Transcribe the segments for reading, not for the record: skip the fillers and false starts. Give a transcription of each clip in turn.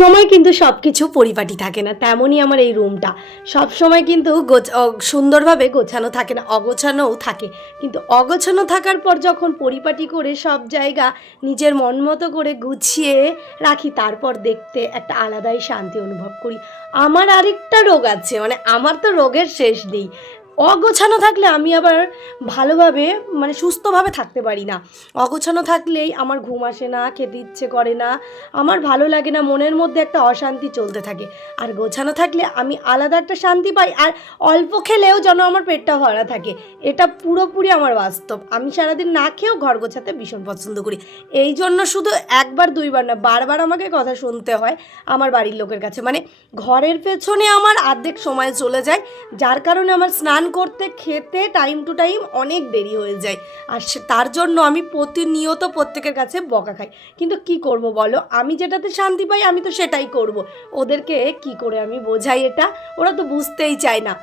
সময় কিন্তু সব কিছু পরিপাটি থাকে না, তেমনই আমার এই রুমটা সব সময় কিন্তু সুন্দরভাবে গোছানো থাকে না, অগোছানোও থাকে। কিন্তু অগোছানো থাকার পর যখন পরিপাটি করে সব জায়গা নিজের মন মতো করে গুছিয়ে রাখি, তারপর দেখতে একটা আলাদাই শান্তি অনুভব করি। আমার আরেকটা রোগ আছে, মানে আমার তো রোগের শেষ নেই। অগোছানো থাকলে আমি আবার ভালোভাবে মানে সুস্থভাবে থাকতে পারি না। অগোছানো থাকলেই আমার ঘুম আসে না, খেতে ইচ্ছে করে না, আমার ভালো লাগে না, মনের মধ্যে একটা অশান্তি চলতে থাকে। আর গোছানো থাকলে আমি আলাদা একটা শান্তি পাই, আর অল্প খেলেও যেন আমার পেটটা ভরা থাকে। এটা পুরোপুরি আমার বাস্তব। আমি সারাদিন না খেয়েও ঘর গোছাতে ভীষণ পছন্দ করি। এই জন্য শুধু একবার দুইবার না, বারবার আমাকে কথা শুনতে হয় আমার বাড়ির লোকের কাছে। মানে ঘরের পেছনে আমার অর্ধেক সময় চলে যায়, যার কারণে আমার স্নান করতে খেতে টাইম টু টাইম অনেক দেরি হয়ে যায়। আর তার জন্য আমি প্রতিনিয়ত প্রত্যেকের কাছে বকা খাই। কিন্তু কি করব বলো, আমি যেটাতে শান্তি পাই আমি তো সেটাই করব। ওদেরকে কি করে আমি বোঝাই এটা? ওরা তো বুঝতেই চায় না।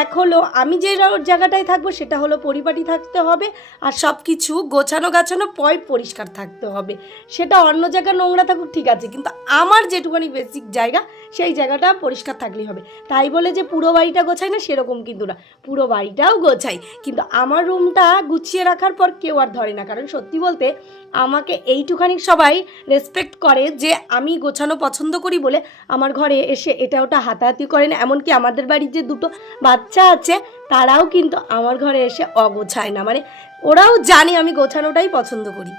এক হলো আমি যে জায়গাটায় থাকবো সেটা হলো পরিপাটি থাকতে হবে, আর সব কিছু গোছানো গাছানো পরিষ্কার থাকতে হবে। সেটা অন্য জায়গা নোংরা থাকুক ঠিক আছে, কিন্তু আমার যেটুখানি বেসিক জায়গা সেই জায়গাটা পরিষ্কার থাকলেই হবে। তাই বলে যে পুরো বাড়িটা গোছাই না সেরকম কিন্তু না, পুরো বাড়িটাও গোছাই। কিন্তু আমার রুমটা গুছিয়ে রাখার পর কেউ আর ধরে না, কারণ সত্যি বলতে আমাকে এইটুখানি সবাই রেসপেক্ট করে যে আমি গোছানো পছন্দ করি বলে আমার ঘরে এসে এটা ওটা হাতাহাতি করে না। এমনকি আমাদের বাড়ির যে দুটো বাচ্চা আছে তারাও কিন্তু আমার ঘরে এসে অগোছায় না, মানে ওরাও জানে আমি গোছানোটাই পছন্দ করি।